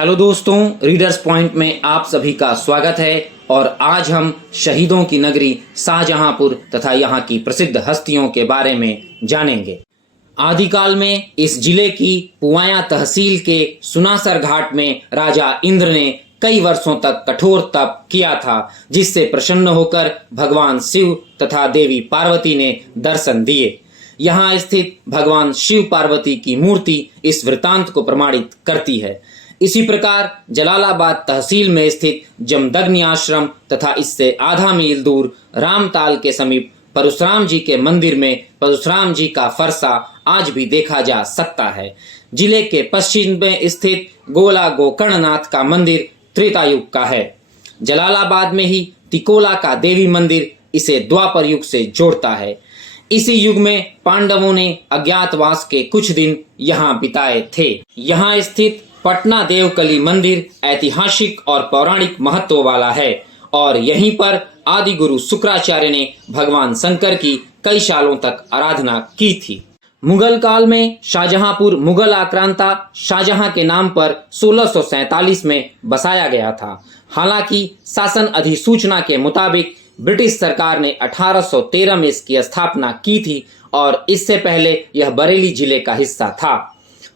Hello दोस्तों, readers point में आप सभी का स्वागत है। और आज हम शहीदों की नगरी शाहजहांपुर तथा यहाँ की प्रसिद्ध हस्तियों के बारे में जानेंगे। आदिकाल में इस जिले की पुवाया तहसील के सुनासर घाट में राजा इंद्र ने कई वर्षों तक कठोर तप किया था, जिससे प्रसन्न होकर भगवान शिव तथा देवी पार्वती ने दर्शन दिए। यहाँ स्थित भगवान शिव पार्वती की मूर्ति इस वृतांत को प्रमाणित करती है। इसी प्रकार जलालाबाद तहसील में स्थित जमदग्नि आश्रम तथा इससे आधा मील दूर रामताल के समीप परशुराम जी के मंदिर में परशुराम जी का फरसा आज भी देखा जा सकता है। जिले के पश्चिम में स्थित गोला गोकर्णनाथ का मंदिर त्रेता युग का है। जलालाबाद में ही तिकोला का देवी मंदिर इसे द्वापर युग से जोड़ता है। इसी युग में पांडवों ने अज्ञातवास के कुछ दिन यहाँ बिताए थे। यहाँ स्थित पटना देवकली मंदिर ऐतिहासिक और पौराणिक महत्व वाला है और यहीं पर आदि गुरु शुक्राचार्य ने भगवान शंकर की कई सालों तक आराधना की थी। मुगल काल में शाहजहांपुर मुगल आक्रांता शाहजहां के नाम पर 1647 में बसाया गया था। हालांकि शासन अधिसूचना के मुताबिक ब्रिटिश सरकार ने 1813 में इसकी स्थापना की थी और इससे पहले यह बरेली जिले का हिस्सा था।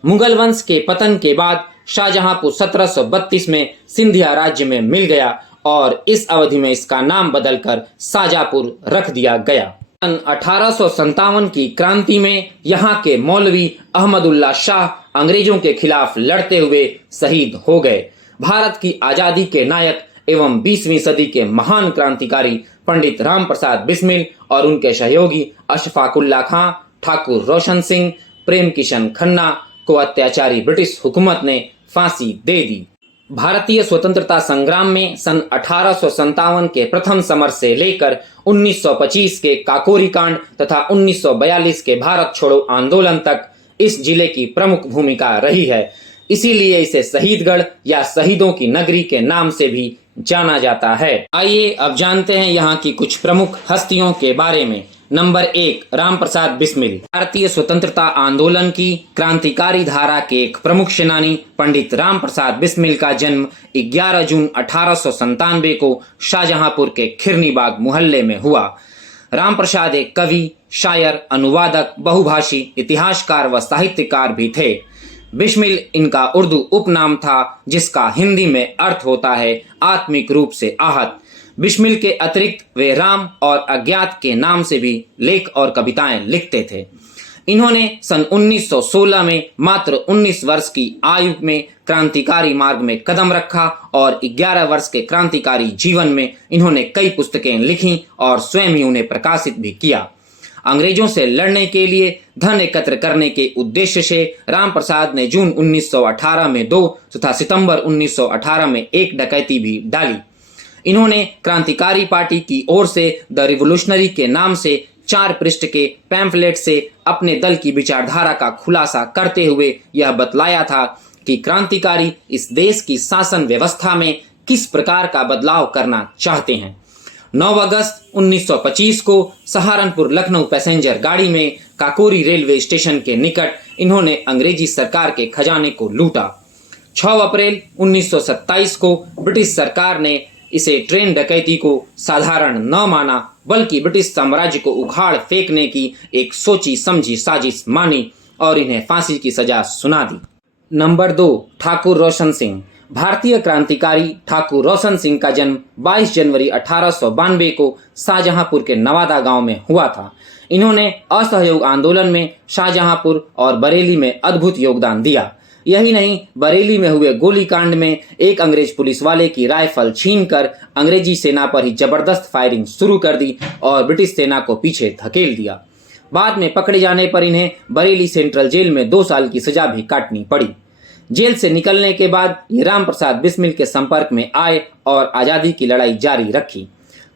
मुगल वंश के पतन के बाद शाहजहांपुर 1732 में सिंधिया राज्य में मिल गया और इस अवधि में इसका नाम बदलकर शाहजहांपुर रख दिया गया। सन 1857 की क्रांति में यहाँ के मौलवी अहमदुल्ला शाह अंग्रेजों के खिलाफ लड़ते हुए शहीद हो गए। भारत की आजादी के नायक एवं 20वीं सदी के महान क्रांतिकारी पंडित राम प्रसाद बिस्मिल और उनके सहयोगी अशफाकुल्ला खां, ठाकुर रोशन सिंह, प्रेम किशन खन्ना को अत्याचारी ब्रिटिश हुकूमत ने फांसी दे दी। भारतीय स्वतंत्रता संग्राम में सन 1857 के प्रथम समर से लेकर 1925 के काकोरी कांड तथा 1942 के भारत छोड़ो आंदोलन तक इस जिले की प्रमुख भूमिका रही है। इसीलिए इसे शहीदगढ़ या शहीदों की नगरी के नाम से भी जाना जाता है। आइए अब जानते हैं यहाँ की कुछ प्रमुख हस्तियों के बारे में। नंबर 1, राम प्रसाद बिस्मिल। भारतीय स्वतंत्रता आंदोलन की क्रांतिकारी धारा के एक प्रमुख सेनानी पंडित राम प्रसाद बिस्मिल का जन्म 11 जून 1897 को शाहजहांपुर के खिरनीबाग मोहल्ले में हुआ। राम प्रसाद एक कवि, शायर, अनुवादक, बहुभाषी, इतिहासकार व साहित्यकार भी थे। बिस्मिल इनका उर्दू उपनाम था, जिसका हिंदी में अर्थ होता है आत्मिक रूप से आहत। बिस्मिल के अतिरिक्त वे राम और अज्ञात के नाम से भी लेख और कविताएं लिखते थे। इन्होंने सन 1916 में मात्र 19 वर्ष की आयु में क्रांतिकारी मार्ग में कदम रखा और 11 वर्ष के क्रांतिकारी जीवन में इन्होंने कई पुस्तकें लिखी और स्वयं ही उन्हें प्रकाशित भी किया। अंग्रेजों से लड़ने के लिए धन एकत्र करने के उद्देश्य से राम प्रसाद ने जून 1918 में 2 तथा सितंबर 1918 में 1 डकैती भी डाली। इन्होंने क्रांतिकारी पार्टी की ओर से द रिवोल्यूशनरी के नाम से 4 पृष्ठ के पैम्फलेट से अपने दल की विचारधारा का खुलासा करते हुए यह बतलाया था कि क्रांतिकारी इस देश की शासन व्यवस्था में किस प्रकार का बदलाव करना चाहते हैं। 9 अगस्त 1925 को सहारनपुर लखनऊ पैसेंजर गाड़ी में काकोरी रेलवे स्टेशन के निकट इन्होंने अंग्रेजी सरकार के खजाने को लूटा। 6 अप्रैल 1927 को ब्रिटिश सरकार ने इसे ट्रेन डकैती को साधारण न माना, बल्कि ब्रिटिश साम्राज्य को उखाड़ फेंकने की एक सोची समझी साजिश मानी और इन्हें फांसी की सजा सुना दी। नंबर 2, ठाकुर रोशन सिंह। भारतीय क्रांतिकारी ठाकुर रोशन सिंह का जन्म 22 जनवरी 1892 को शाहजहांपुर के नवादा गांव में हुआ था। इन्होंने असहयोग आंदोलन में शाहजहांपुर और बरेली में अद्भुत योगदान दिया। यही नहीं, बरेली में हुए गोलीकांड में एक अंग्रेज पुलिस वाले की राइफल छीनकर अंग्रेजी सेना पर ही जबरदस्त फायरिंग शुरू कर दी और ब्रिटिश सेना को पीछे धकेल दिया। बाद में पकड़े जाने पर इन्हें बरेली सेंट्रल जेल में 2 साल की सजा भी काटनी पड़ी। जेल से निकलने के बाद ये राम प्रसाद बिस्मिल के संपर्क में आए और आजादी की लड़ाई जारी रखी।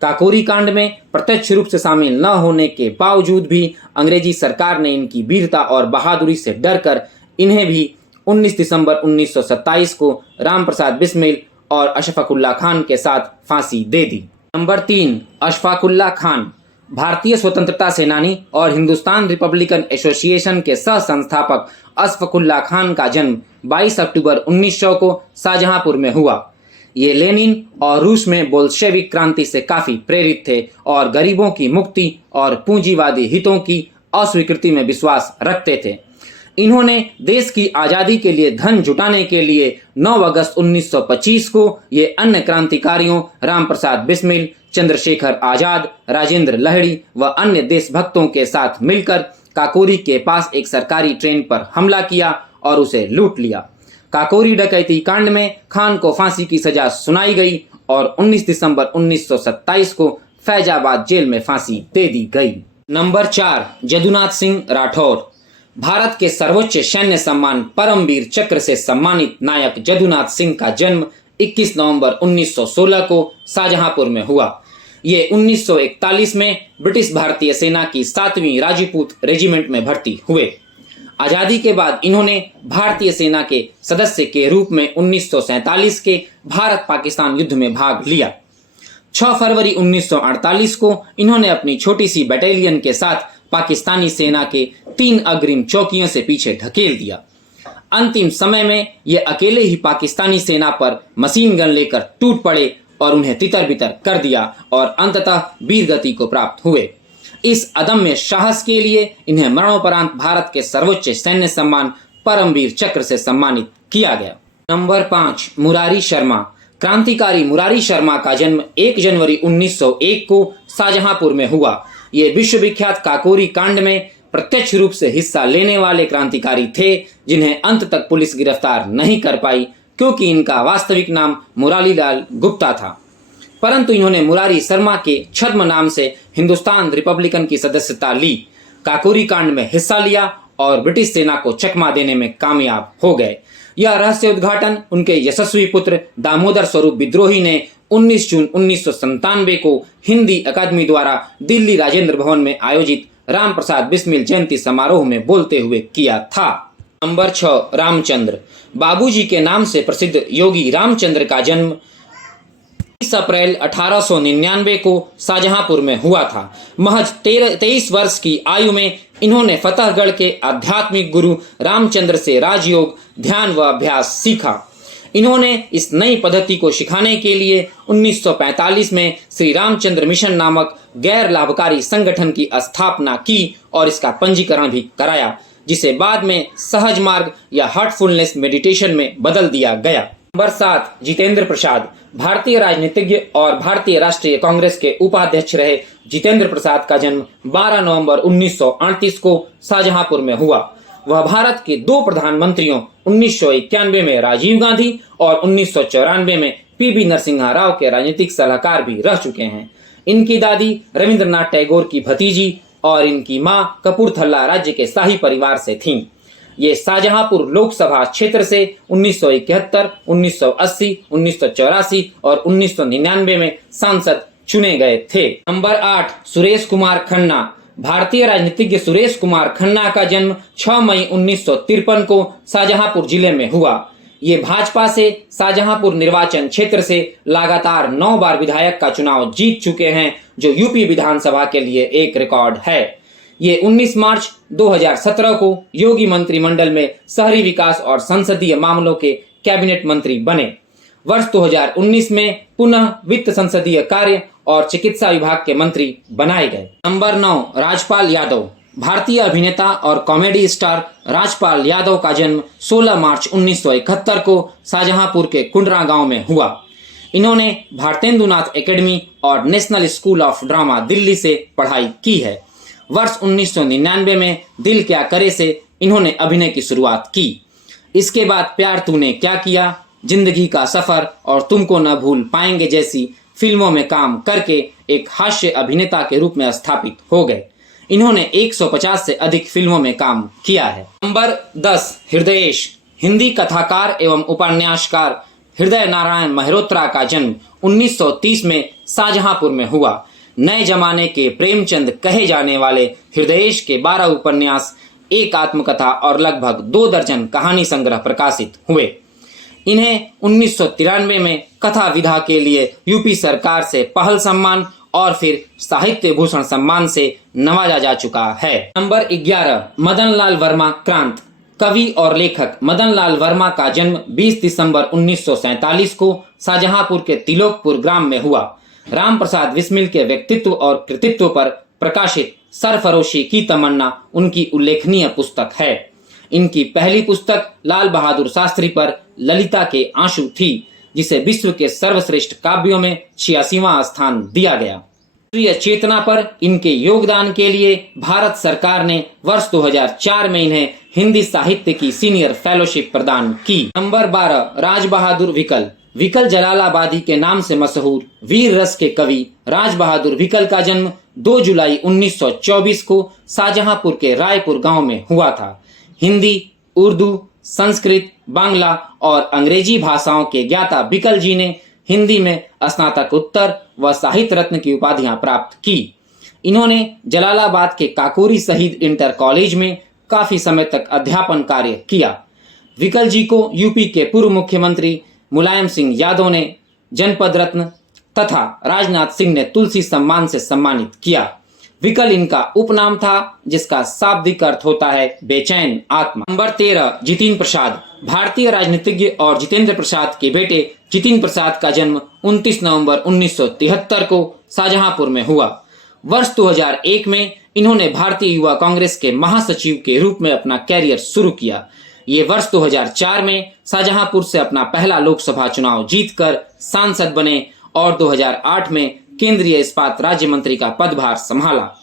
काकोरी कांड में प्रत्यक्ष रूप से शामिल न होने के बावजूद भी अंग्रेजी सरकार ने इनकी वीरता और बहादुरी से डरकर इन्हें भी 19 दिसंबर 1927 को राम प्रसाद बिस्मिल और अशफाकुल्ला खान के साथ फांसी दे दी। नंबर 3, अशफाकुल्ला खान। भारतीय स्वतंत्रता सेनानी और हिंदुस्तान रिपब्लिकन एसोसिएशन के सह संस्थापक अशफाकुल्लाह खान का जन्म 22 अक्टूबर 1900 को शाहजहांपुर में हुआ। ये लेनिन और रूस में बोल्शेविक क्रांति से काफी प्रेरित थे और गरीबों की मुक्ति और पूंजीवादी हितों की अस्वीकृति में विश्वास रखते थे। इन्होंने देश की आजादी के लिए धन जुटाने के लिए 9 अगस्त 1925 को ये अन्य क्रांतिकारियों रामप्रसाद बिस्मिल, चंद्रशेखर आजाद, राजेंद्र लहड़ी व अन्य देशभक्तों के साथ मिलकर काकोरी के पास एक सरकारी ट्रेन पर हमला किया और उसे लूट लिया। काकोरी डकैती कांड में खान को फांसी की सजा सुनाई गई और 19 दिसंबर 1927 को फैजाबाद जेल में फांसी दे दी गई। नंबर 4, जदुनाथ सिंह राठौर। भारत के सर्वोच्च सैन्य सम्मान परमवीर चक्र से सम्मानित नायक जदुनाथ सिंह का जन्म 21 नवंबर 1916 को शाहजहांपुर में हुआ। ये 1941 में ब्रिटिश भारतीय सेना की 7वीं राजपूत रेजिमेंट में भर्ती हुए। आजादी के बाद इन्होंने भारतीय सेना के सदस्य के रूप में 1947 के भारत पाकिस्तान युद्ध में भाग लिया। 6 फरवरी 1948 को इन्होंने अपनी छोटी सी बटालियन के साथ पाकिस्तानी सेना के 3 अग्रिम चौकियों से पीछे ढकेल दिया। अंतिम समय में ये अकेले ही पाकिस्तानी सेना पर मशीन गन लेकर टूट पड़े और उन्हें तितर बितर कर दिया और अंततः वीरगति को प्राप्त हुए। इस अदम्य साहस के लिए इन्हें मरणोपरांत भारत के सर्वोच्च सैन्य सम्मान परमवीर चक्र से सम्मानित किया गया। नंबर 5, मुरारी शर्मा। क्रांतिकारी मुरारी शर्मा का जन्म 1 जनवरी 1901 को शाहजहांपुर में हुआ। ये विश्वविख्यात काकोरी कांड में प्रत्यक्ष रूप से हिस्सा लेने वाले क्रांतिकारी थे, जिन्हें अंत तक पुलिस गिरफ्तार नहीं कर पाई क्योंकि इनका वास्तविक नाम मुरारीलाल गुप्ता था। परंतु इन्होंने मुरारी शर्मा के छद्म नाम से हिंदुस्तान रिपब्लिकन की सदस्यता ली, काकोरी कांड में हिस्सा लिया और ब्रिटिश सेना को चकमा देने में कामयाब हो गए। यह रहस्य उद्घाटन उनके यशस्वी पुत्र दामोदर स्वरूप विद्रोही ने 19 जून 1997 को हिंदी अकादमी द्वारा दिल्ली राजेंद्र भवन में आयोजित रामप्रसाद बिस्मिल जयंती समारोह में बोलते हुए किया था। नंबर 6, रामचंद्र। बाबूजी के नाम से प्रसिद्ध योगी रामचंद्र का जन्म 30 अप्रैल 1899 को शाहजहांपुर में हुआ था। महज 23 वर्ष की आयु में इन्होंने फतेहगढ़ के आध्यात्मिक गुरु रामचंद्र से राजयोग, ध्यान व अभ्यास सीखा। इन्होंने इस नई पद्धति को सिखाने के लिए 1945 में श्री रामचंद्र मिशन नामक गैर लाभकारी संगठन की स्थापना की और इसका पंजीकरण भी कराया, जिसे बाद में सहज मार्ग या हार्टफुलनेस मेडिटेशन में बदल दिया गया। नंबर 7, जितेंद्र प्रसाद। भारतीय राजनीतिज्ञ और भारतीय राष्ट्रीय कांग्रेस के उपाध्यक्ष रहे जितेंद्र प्रसाद का जन्म 12 नवंबर 1938 को शाहजहांपुर में हुआ। वह भारत के 2 प्रधानमंत्रियों 1991 में राजीव गांधी और 1994 में पीवी नरसिम्हा राव के राजनीतिक सलाहकार भी रह चुके हैं। इनकी दादी रविंद्रनाथ टैगोर की भतीजी और इनकी मां कपूरथला राज्य के शाही परिवार से थीं। ये शाहजहांपुर लोकसभा क्षेत्र से 1971, 1980, 1984 और 1999 में सांसद चुने गए थे। नंबर 8, सुरेश कुमार खन्ना। भारतीय राजनीतिज्ञ सुरेश कुमार खन्ना का जन्म 6 मई 1953 को शाहजहांपुर जिले में हुआ। ये भाजपा से शाहजहांपुर निर्वाचन क्षेत्र से लगातार 9 बार विधायक का चुनाव जीत चुके हैं, जो यूपी विधानसभा के लिए एक रिकॉर्ड है। ये 19 मार्च 2017 को योगी मंत्रिमंडल में शहरी विकास और संसदीय मामलों के कैबिनेट मंत्री बने। वर्ष 2019 में पुनः वित्त, संसदीय कार्य और चिकित्सा विभाग के मंत्री बनाए गए। नंबर 9, राजपाल यादव। भारतीय अभिनेता और कॉमेडी स्टार राजपाल यादव का जन्म 16 मार्च 1971 को शाहजहांपुर के कुंडरा गांव में हुआ। इन्होंने भारतेंदुनाथ एकेडमी और national school of drama Delhi से पढ़ाई की है। वर्ष 1999 में दिल क्या करे से इन्होंने अभिनय की शुरुआत की। इसके बाद प्यार तूने क्या किया, जिंदगी का सफर और तुमको न भूल पाएंगे जैसी फिल्मों में काम करके एक हास्य अभिनेता के रूप में स्थापित हो गए। इन्होंने 150 से अधिक फिल्मों में काम किया है। नंबर 10, हृदयेश। हिंदी कथाकार एवं उपन्यासकार हृदय नारायण मेहरोत्रा का जन्म 1930 में शाहजहांपुर में हुआ। नए जमाने के प्रेमचंद कहे जाने वाले हृदयेश के 12 उपन्यास, 1 आत्मकथा और लगभग 2 दर्जन कहानी संग्रह प्रकाशित हुए। इन्हें 1993 में कथा विधा के लिए यूपी सरकार से पहल सम्मान और फिर साहित्य भूषण सम्मान से नवाजा जा चुका है। नंबर 11, मदन लाल वर्मा क्रांत। कवि और लेखक मदन लाल वर्मा का जन्म 20 दिसंबर 1947 को शाहजहांपुर के तिलोकपुर ग्राम में हुआ। राम प्रसाद बिस्मिल के व्यक्तित्व और कृतित्व पर प्रकाशित सरफरोशी की तमन्ना उनकी उल्लेखनीय पुस्तक है। इनकी पहली पुस्तक लाल बहादुर शास्त्री पर ललिता के आंसू थी, जिसे विश्व के सर्वश्रेष्ठ काव्यों में 86वां स्थान दिया गया। राष्ट्रीय चेतना पर इनके योगदान के लिए भारत सरकार ने वर्ष 2004 में इन्हें हिंदी साहित्य की सीनियर फेलोशिप प्रदान की। नंबर 12, राज बहादुर विकल। विकल जलालाबादी के नाम से मशहूर वीर रस के कवि राज बहादुर विकल का जन्म 2 जुलाई 1924 को शाहजहांपुर के रायपुर गांव में हुआ था। हिंदी, उर्दू, संस्कृत, बांग्ला और अंग्रेजी भाषाओं के ज्ञाता विकल जी ने हिंदी में स्नातकोत्तर व साहित्य रत्न की उपाधियां प्राप्त की। इन्होंने जलालाबाद के काकोरी शहीद इंटर कॉलेज में काफी समय तक अध्यापन कार्य किया। विकल जी को यूपी के पूर्व मुख्यमंत्री मुलायम सिंह यादव ने जनपद रत्न तथा राजनाथ सिंह ने तुलसी सम्मान से सम्मानित किया। विकल इनका उपनाम था, जिसका शाब्दिक अर्थ होता है बेचैन आत्मा। नंबर 13, जितेंद्र प्रसाद। भारतीय राजनीतिज्ञ और जितेंद्र प्रसाद के बेटे जितेंद्र प्रसाद का जन्म 29 नवंबर 1973 को शाहजहांपुर में हुआ। वर्ष 2001 में इन्होंने भारतीय युवा कांग्रेस के महासचिव के रूप में अपना कैरियर शुरू किया। ये वर्ष 2004 में शाहजहांपुर से अपना पहला लोकसभा चुनाव जीतकर सांसद बने और 2008 में केंद्रीय इस्पात राज्य मंत्री का पदभार संभाला।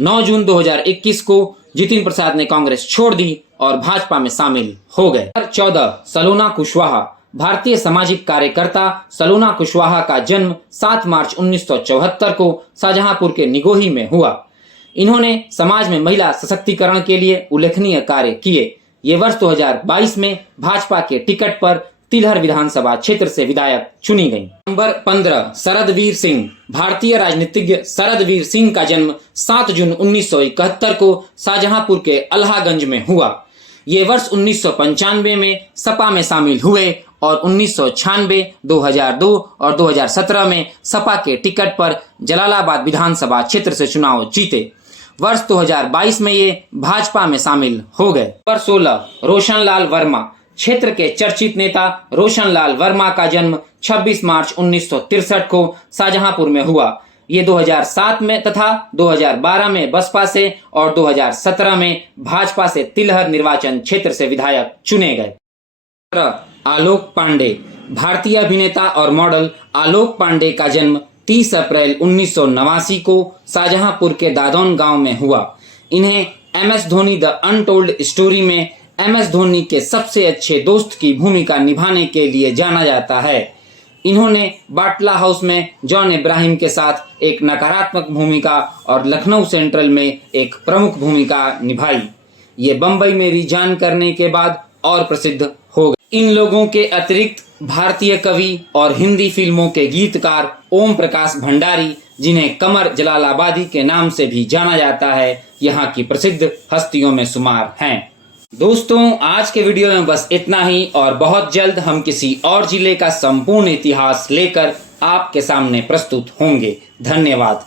9 जून 2021 को जितेंद्र प्रसाद ने कांग्रेस छोड़ दी और भाजपा में शामिल हो गए। 14, सलोना कुशवाहा। भारतीय सामाजिक कार्यकर्ता सलोना कुशवाहा का जन्म 7 मार्च 1974 को शाहजहांपुर के निगोही में हुआ। इन्होंने समाज में महिला सशक्तिकरण के लिए उल्लेखनीय कार्य किए। ये वर्ष 2022 में भाजपा के टिकट पर तिलहर विधानसभा क्षेत्र से विधायक चुनी गई। नंबर 15, शरदवीर सिंह। भारतीय राजनीतिज्ञ शरदवीर सिंह का जन्म 7 जून 1971 को शाहजहांपुर के अल्हागंज में हुआ। ये वर्ष 1995 में सपा में शामिल हुए और 1996, 2002 और 2017 में सपा के टिकट पर जलालाबाद विधानसभा क्षेत्र से चुनाव जीते। वर्ष 2022 में ये भाजपा में शामिल हो गए। नंबर 16, रोशनलाल वर्मा। क्षेत्र के चर्चित नेता रोशनलाल वर्मा का जन्म 26 मार्च 1963 को शाहजहांपुर में हुआ। ये 2007 में तथा 2012 में बसपा से और 2017 में भाजपा से तिलहर निर्वाचन क्षेत्र से विधायक चुने गए। आलोक पांडे। भारतीय अभिनेता और मॉडल आलोक पांडे का जन्म 30 अप्रैल 1989 को शाहजहांपुर के दादौन गांव में हुआ। इन्हें MS Dhoni the untold story में MS धोनी के सबसे अच्छे दोस्त की भूमिका निभाने के लिए जाना जाता है। इन्होंने बाटला हाउस में जॉन इब्राहिम के साथ एक नकारात्मक भूमिका और लखनऊ सेंट्रल में एक प्रमुख भूमिका निभाई। ये बम्बई में रिजाइन करने के बाद और प्रसिद्ध हो गए। इन लोगों के अतिरिक्त भारतीय कवि और हिंदी फिल्मों के गीतकार ओम प्रकाश भंडारी, जिन्हें कमर जलालाबादी के नाम से भी जाना जाता है, यहाँ की प्रसिद्ध हस्तियों में शुमार हैं। दोस्तों, आज के वीडियो में बस इतना ही और बहुत जल्द हम किसी और जिले का संपूर्ण इतिहास लेकर आपके सामने प्रस्तुत होंगे। धन्यवाद।